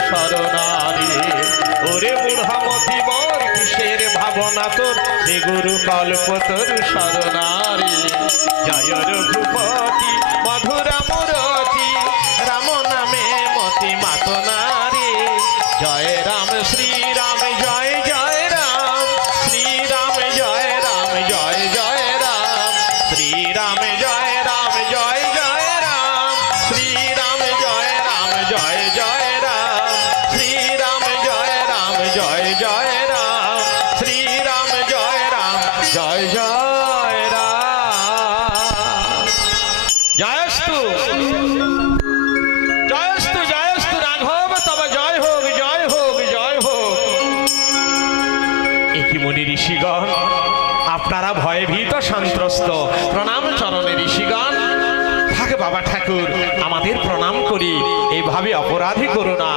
শরণারে। ওরে বুড়ামতি মোর কিসের ভাবনা তোর? শ্রী গুরু কল্পতরু শরণারে। জয় রঘুপতি, মধুরা মুরতি জয় জয় রাম। জয়স্তু। জয়স্তু রাঘব, তব জয় হোক জয় হোক জয় হোক। একই মনি ঋষিগণ, আপনারা ভয়ে ভীত সন্ত্রস্ত। প্রণাম চরণে ঋষিগণ। থাকে বাবা ঠাকুর, আমাদের প্রণাম করি। এইভাবে অপরাধী করো না।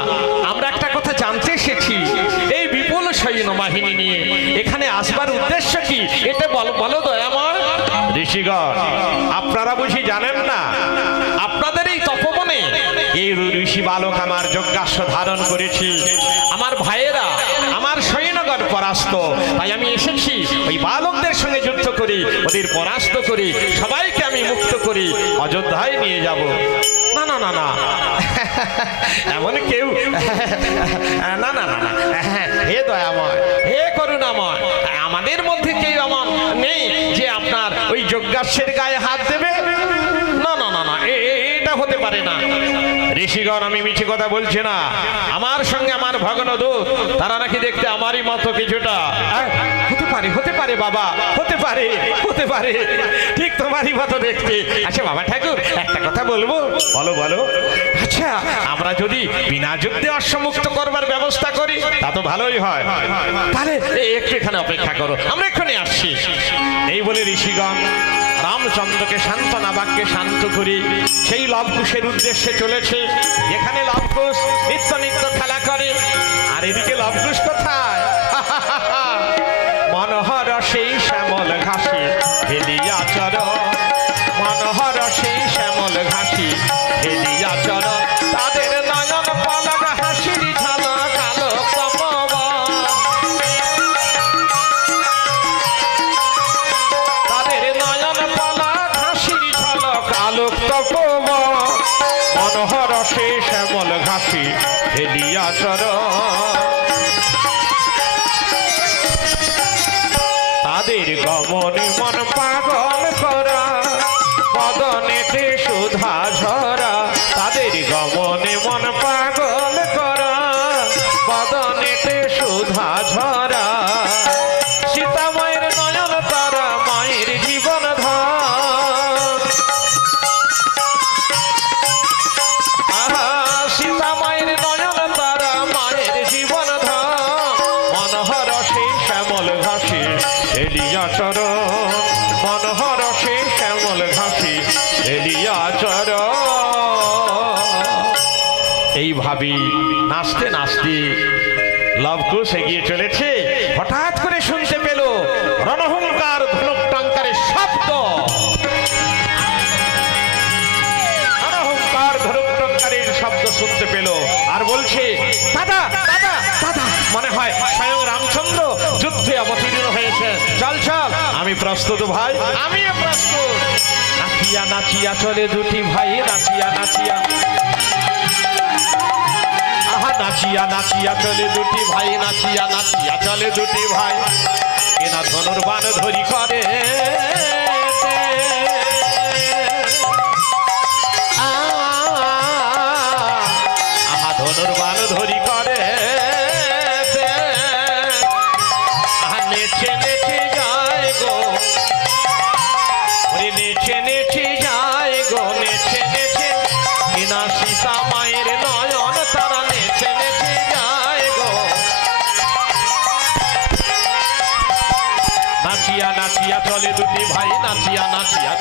আমরা একটা কথা জানতে এসেছি। এই বিপুল সৈন্য বাহিনী নিয়ে এখানে আসবার উদ্দেশ্য কি? এটা বলো বলো আমার। ঋষিগণ আপনারা বুঝি জানেন না? আপনাদের এই তপবনে এই ঋষি বালক আমার যজ্ঞাস্য ধারণ করেছি। আমার ভাইয়েরা আমার সৈন্যগণ পরাস্ত। তাই আমি এসেছি ওই বালকদের সঙ্গে যুদ্ধ করি ওদের পরাস্ত করি সবাইকে আমি মুক্ত করি অযোধ্যায় নিয়ে যাব। না না এমন কেউ না না না হে দয়াময় হে করুণাময় আমাদের মধ্যে কেউ এমন নেই যে আপনার ওই যজ্ঞাসের গায়ে হাত দেবে না না না না এটা হতে পারে না ঋষিগণ আমি মিছি কথা বলছি না। আমার সঙ্গে আমার ভগ্ন দূত তারা নাকি দেখতে আমারই মতো কিছুটা। হতে পারে হতে পারে বাবা হতে পারে হতে পারে। ঠিক তোমারই মতো দেখতে। আচ্ছা বাবা ঠাকুর একটা কথা বলব? বলো বলো। আচ্ছা আমরা যদি বিনা যুদ্ধে অশ্বমুক্ত করবার ব্যবস্থা করি তা তো ভালোই হয়। তাহলে একটু এখানে অপেক্ষা করো আমরা এক্ষুনি আসছি। এই বলে ঋষিগণ রামচন্দ্রকে সান্ত্বনা বাক্যে শান্ত করি। সেই লবকুশের উদ্দেশ্যে চলেছে। এখানে লবকুশ নিত্য নিত্য খেলা করে। আর এদিকে লবকুশ কোথায়? মনোহর সেই শ্যামল ঘাসে হেলিয়া চর মনোহর সেই শ্যামল ঘাসি হেলিয়া মনোহর সে শ্যামল ঘাসি হেলিয়া চর তাদের গমনে মন পাগল করা বদনেতে সুধা নাচতে নাচতে লবকুশ এগিয়ে চলেছে। হঠাৎ করে শুনতে পেল রণহুঙ্কার ধনুক টঙ্কারের শব্দ। রণহুঙ্কার ধনুক টঙ্কারের শব্দ শুনতে পেল আর বলছে দাদা দাদা দাদা। মনে হয় স্বয়ং রামচন্দ্র যুদ্ধে অবতীর্ণ হয়েছে। চল চল। আমি প্রস্তুত ভাই। আমিও প্রস্তুত। নাচিয়া নাচিয়া চলে দুটি ভাই নাচিয়া নাচিয়া। নাচিয়া নাচিয়া চলে দুটি ভাই নাচিয়া নাচিয়া চলে দুটি ভাই। এনা ধনুর্বাণ ধরি করে।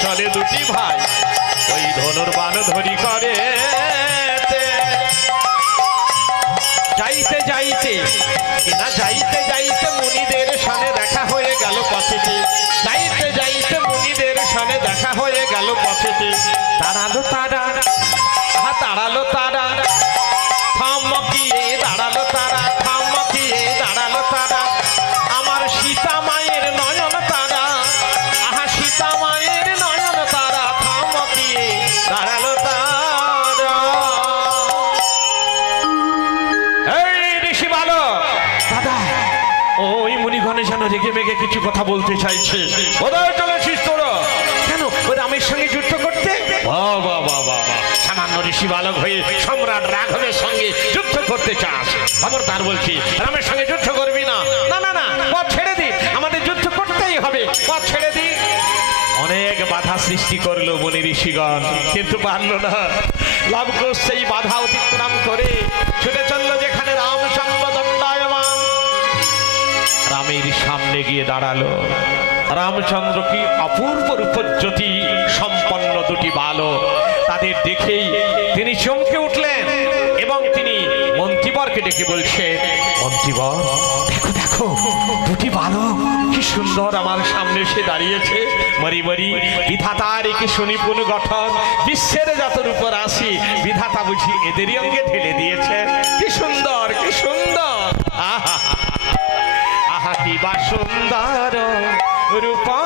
চলে দুটি ভাই। ওই ধনুর বান ধরি করে যাইতে যাইতে কিনা যাইতে যাইতে মুনিদের সামনে দেখা হয়ে গেল পথেতে যাইতে যাইতে মুনিদের সামনে দেখা হয়ে গেল পথেতে দাঁড়াল তারা কিছু কথা বলতে চাইছে। কোথায় তোরা? কেন? ওই রামের সঙ্গে যুদ্ধ করতে। সামান্য ঋষি বালক হয়ে সম্রাট রাঘবের সঙ্গে যুদ্ধ করতে চাস। খবরদার বলছি রামের সঙ্গে যুদ্ধ করবি না। না না না পথ ছেড়ে দি। আমাদের যুদ্ধ করতেই হবে। পথ ছেড়ে দি। অনেক বাধা সৃষ্টি করল মনি ঋষিগণ কিন্তু পারল না। লাভগ্রস্ত সেই বাধা অতিক্রম করে। ছুটে চলল যেখানে রামের সামনে গিয়ে দাঁড়াল। রামচন্দ্র কি অপূর্ব রূপজ্যোতি সম্পন্ন দুটি বালক, তাদের দেখেই তিনি চমকে উঠলেন এবং তিনি মন্ত্রীবরকে ডেকে বলছেন মন্ত্রীবর, দেখো দেখো, দুটি বালক, কি সুন্দর আমার সামনে এসে দাঁড়িয়েছে। মরি মরি, বিধাতার কি সুনিপুণ গঠন, বিশ্বের যত উপর আসি বিধাতা বুঝি এদেরই অঙ্গে ঢেলে দিয়েছে। কি সুন্দর আহা কি বা সুন্দর রূপ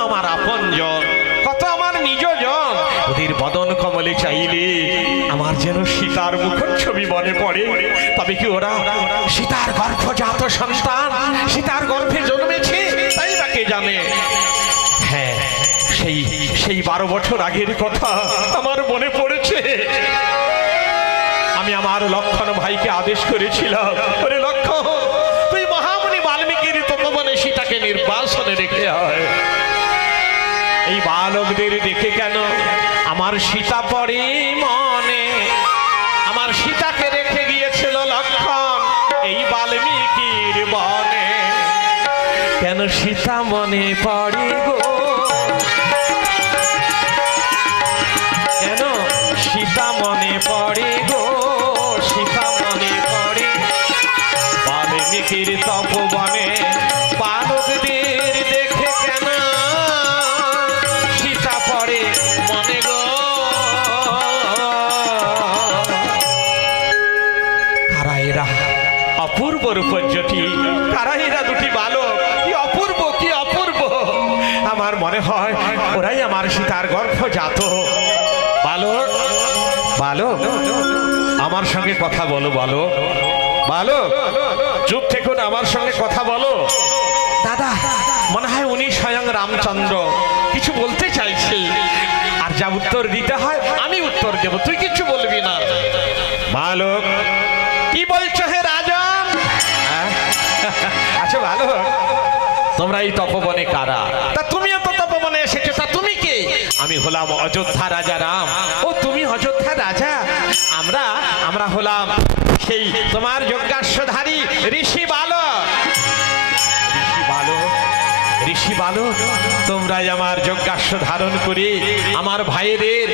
যেন সীতার মুখর ছবি মনে পড়ে। তবে কি ওরা সীতার গর্ভজাত সন্তান? সীতার গর্ভে জন্মেছে, তাই তাকে জানে? হ্যাঁ সেই সেই বারো বছর আগের কথা আমার মনে পড়েছে। আমি আমার লক্ষণ ভাইকে আদেশ করেছিলাম। ওরে লক্ষণ, তুই মহামণি বাল্মীকির তপবনে সীতাকে নির্বাসনে রেখে হয় এই বালকদের দেখে কেন আমার সীতা পরে মনে সীতা মনে পড়ে গো। কেন? সীতা মনে পড়ে গো, সীতা মনে পড়ে। বাল্মীকির তপবনে বালকদের দেখে কেন? সীতা পড়ে মনে গো। কারা এরা অপূর্ব রূপজ্যোতি কারা এরা দুটি বালক কি অপূর্ব কি অপূর্ব আমার মনে হয় ওরাই আমার সীতার গর্ভ জাত বালক বালক, আমার সঙ্গে কথা বলো বালক বালক, চুপ থেকে আমার সঙ্গে কথা বলো। দাদা, মনে হয় উনি স্বয়ং রামচন্দ্র। কিছু বলতে চাইছে। আর যা উত্তর দিতে হয়, আমি উত্তর দেব। তুই কিছু বলবি না। বালক, কি বলছো হে রাজন হ্যাঁ? আচ্ছা ভালো তোমরা এই তপবনে কারা? তা তুমিও তপবনে এসেছ তা তুমি কে? আমি হলাম অযোধ্যা রাজা রাম। ও তুমি অযোধ্যা রাজা? আমরা আমরা হলাম সেই তোমার যজ্ঞাশ্বধারী ঋষি বালক। ঋষি বালক? ঋষি বালক? তোমরাই আমার যজ্ঞাস্য ধারণ করে আমার ভাইদের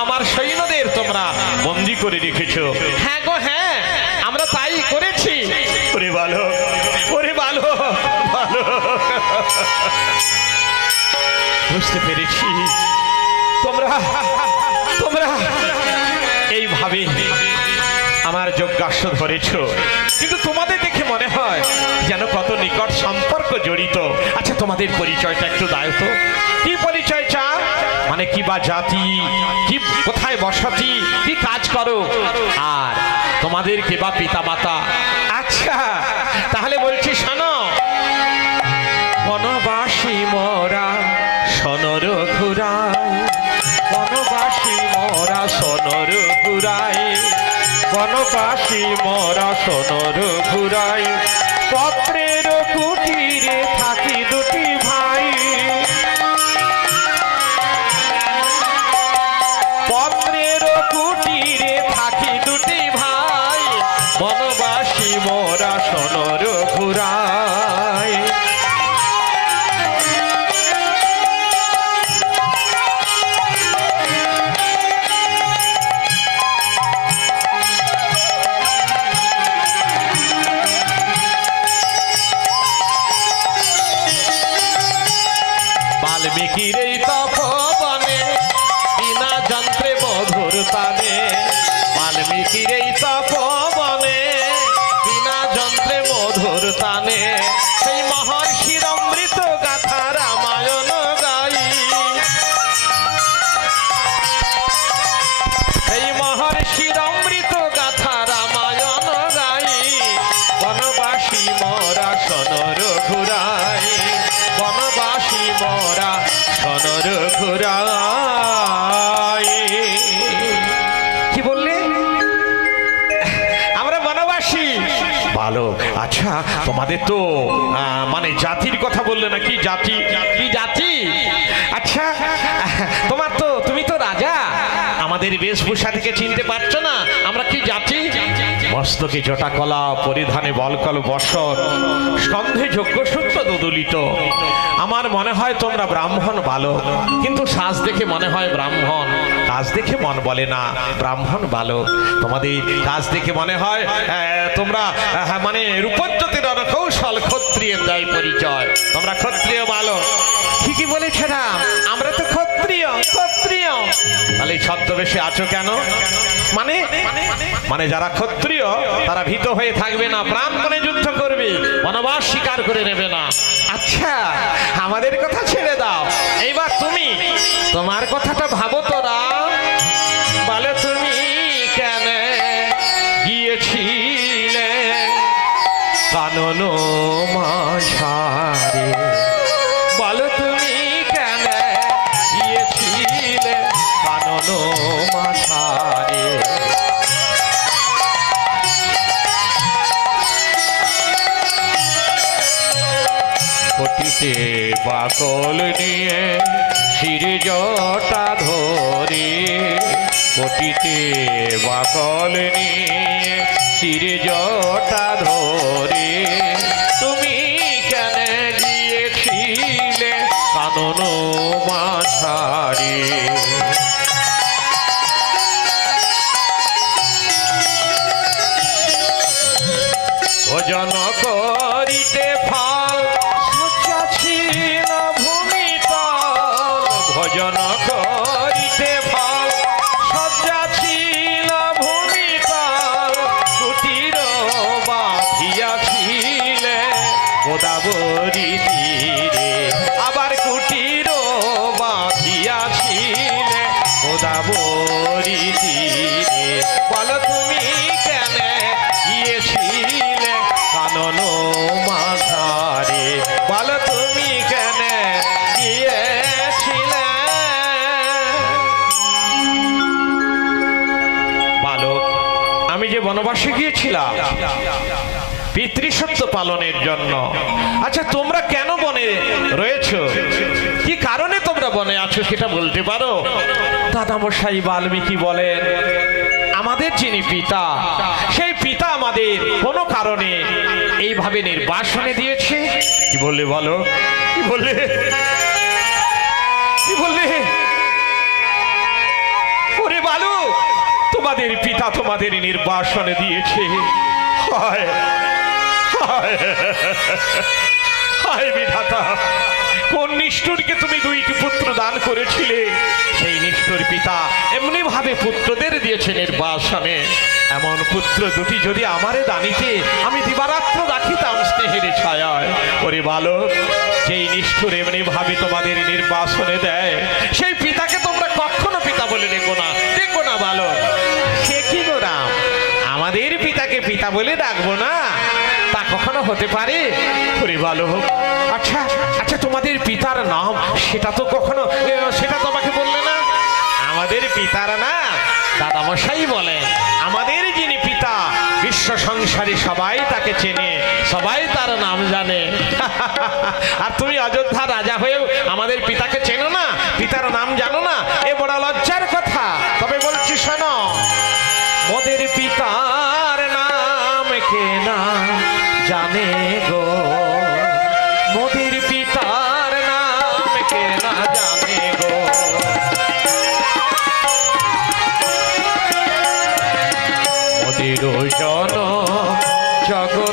আমার সৈন্যদের তোমরা বন্দি করে রেখেছো। হ্যাঁ গো হ্যাঁ আমরা তাই করেছি। ওরে বালক ওরে বালক বালক। বুঝতে পেরেছি। তোমরা তোমরা এইভাবে আমার যজ্ঞাস্য ধরেছ। কিন্তু তোমাদের দেখে মনে হয় যেন কত নিকট সম্পর্ক জড়িত। আচ্ছা তোমাদের পরিচয়টা একটু দাও তো। কি পরিচয় চা মানে কি বা জাতি? কি, কোথায় বসতি? কি কাজ করো? আর তোমাদের কে বা পিতা মাতা আচ্ছা তাহলে বলছি শোনো বনবাসী মরা সোনর ঘুরাই। পত্রের জাতির কথা বললে না কি জাতি? কি জাতি? আচ্ছা তোমার তো তুমি তো রাজা। আমাদের বেশভূষা থেকে চিনতে পারছ না আমরা কি জাতি? মস্তকে জটা কলা পরিধানে বলকল বসন স্কন্ধে যোগ্য সূত্র দোদলিত। আমার মনে হয় তোমরা ব্রাহ্মণ ভালো কিন্তু সাজ দেখে মনে হয় ব্রাহ্মণ। কাজ দেখে মন বলে না ব্রাহ্মণ ভালো তোমাদের কাজ দেখে মনে হয় তোমরা মানে রূপজ্যোতির কৌশল ক্ষত্রিয়ের দায় পরিচয়। তোমরা ক্ষত্রিয় ভালো ঠিকই বলেছে না? আমরা তো ক্ষত্রিয় ক্ষত্রিয়। তাহলে এই ছদ্মবেশে আছো কেন? মানে মানে যারা ক্ষত্রিয়, তারা ভীত হয়ে থাকবে না, প্রাণপণে যুদ্ধ করবে, বনবাস স্বীকার করে নেবে না। আচ্ছা আমাদের কথা ছেড়ে দাও। এইবার তুমি, তোমার কথাটা ভাবো তোরা। বলে কানন মাঝারে। বলো তুমি কেন গিয়েছিলে কানন মাঝারে? কটিতে বাকল নিয়ে শিরে জটা ধরে। কটিতে বাকল নিয়ে শিরে জটা ধরে। ভোজন করিতে বনবাসে গিয়েছিলাম পিতৃসত্য পালনের জন্য। আচ্ছা তোমরা কেন বনে রয়েছো? কি কারণে তোমরা বনে আছো সেটা বলতে পারো? দাদামশাই, বাল্মীকি বলেন, আমাদের যিনি পিতা, সেই পিতা আমাদের কোনো কারণে এইভাবে নির্বাসনে দিয়েছে। কি বললে বলো? কি বললে? কি বললে? ওরে বালু তোমাদের পিতা তোমাদের নির্বাসনে দিয়েছে। হায় হায় হায় বিধাতা। কোন নিষ্ঠুরকে তুমি দুইটি পুত্র দান করেছিলে? সেই নিষ্ঠুর পিতা এমনি ভাবে পুত্রদের দিয়েছে নির্বাসনে। এমন পুত্র দুটি যদি আমারে দানিতে আমি দিবারাত্র রাখিতাম স্নেহের ছায়ায়। ওরে বালক যেই নিষ্ঠুর এমনি ভাবে তোমাদের নির্বাসনে দেয় সেই পিতাকে তোমরা কখনো পিতা বলে দেখো না। দেখো না বালক। আমাদের পিতাকে পিতা বলে ডাকবো না। তা কখনো হতে পারে? ভালো হোক। আচ্ছা আচ্ছা তোমাদের পিতার নাম, সেটা তো কখনো সেটা তোমাকে বললে না। আমাদের পিতার না দাদামশাই বলে। আমাদের যিনি পিতা, বিশ্ব সংসারে সবাই তাকে চেনে, সবাই তার নাম জানে। আর তুমি অযোধ্যা রাজা হয়েও আমাদের পিতাকে চেনো না, পিতার নাম জানো না। এ বড়াল জন জগৎ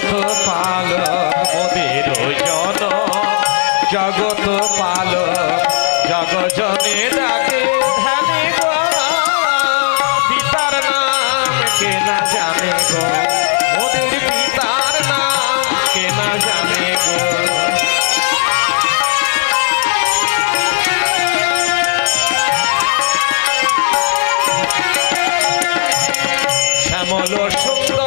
Фронта.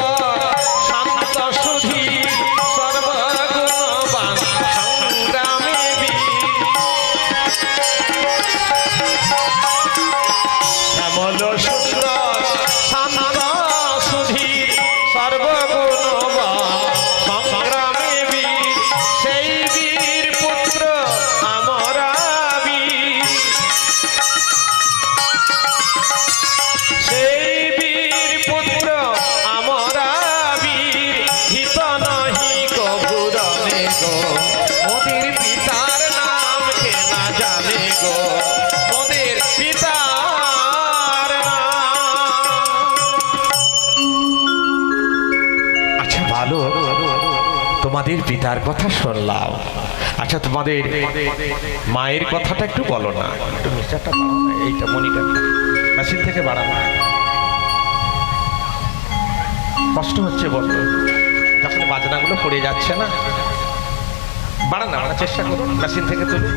পিতার কথা শুনলাম। আচ্ছা তোমাদের মায়ের কথাটা একটু বলো না। একটু এইটা মেশিন থেকে বাড়ানো কষ্ট হচ্ছে বলো যখন বাজনাগুলো পড়ে যাচ্ছে না, বাড়ানো আমরা চেষ্টা করুন। মেশিন থেকে তুলুন।